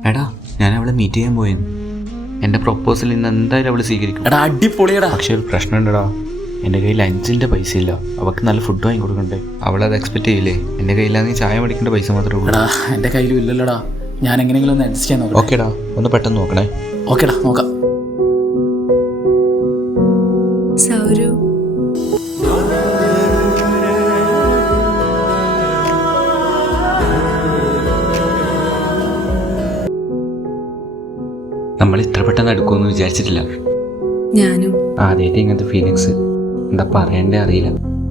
എടാ ഞാൻ അവളെ മീറ്റ് ചെയ്യാൻ പോയെന്ന്. എൻ്റെ പ്രൊപ്പോസൽ ഇന്ന് എന്തായാലും അവൾ സ്വീകരിക്കും. എടാ അടിപൊളിയടാ. പക്ഷെ ഒരു പ്രശ്നമുണ്ടടാ, എൻ്റെ കയ്യിൽ 5 പൈസ ഇല്ല. അവൾക്ക് നല്ല ഫുഡ് വാങ്ങി കൊടുക്കണ്ടേ? അവളത് എക്സ്പെക്ട് ചെയ്യില്ലേ? എൻ്റെ കയ്യിലാണെങ്കിൽ ചായ മേടിക്കേണ്ട പൈസ മാത്രമേ ഉള്ളൂ. എടാ എൻ്റെ കയ്യിലും ഇല്ലല്ലോടാ. ഞാൻ എങ്ങനെയെങ്കിലും ഒന്ന് അഡ്ജസ്റ്റ് ചെയ്യാൻ നോക്കാം. ഓക്കേടാ, ഒന്ന് പെട്ടെന്ന് നോക്കണേ. ഓക്കേടാ നോക്കാം. സൗരു, നമ്മൾ ഇത്ര പെട്ടെന്ന് അടുക്കുമെന്ന് വിചാരിച്ചിട്ടില്ല. ഞാനും ആദ്യമായിട്ട് ഇങ്ങനത്തെ ഫീലിങ്സ് എന്താ പറയണ്ടേ അറിയില്ല.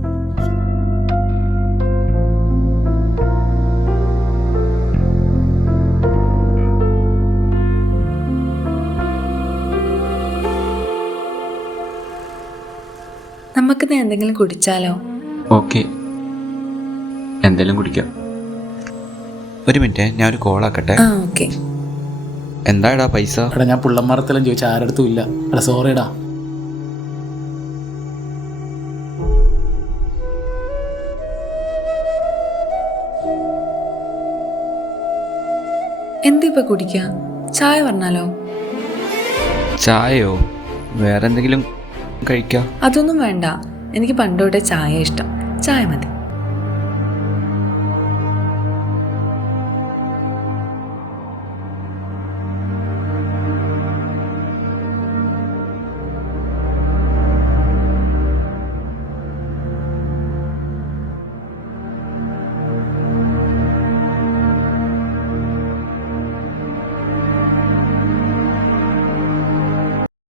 നമുക്കിത് എന്തെങ്കിലും കുടിച്ചാലോ? ഓക്കെ, എന്തെങ്കിലും കുടിക്കാം. ഒരു മിനിറ്റ്, ഞാൻ ഒരു കോളാക്കട്ടെ. ഓക്കെ. എന്താടാ പൈസ? എടാ ഞാൻ പുള്ളന്മാരത്തെല്ലാം ചോദിച്ചാൽ ആരടുത്തും ഇല്ല. എടാ സോറിടാ. എന്തിപ്പോ കുടിക്കാം? ചായ പറഞ്ഞാലോ? ചായയോ? വേറെ എന്തെങ്കിലും കഴിക്കാം. അതൊന്നും വേണ്ട, എനിക്ക് പണ്ടോട്ടെ ചായ ഇഷ്ടം. ചായ മതി.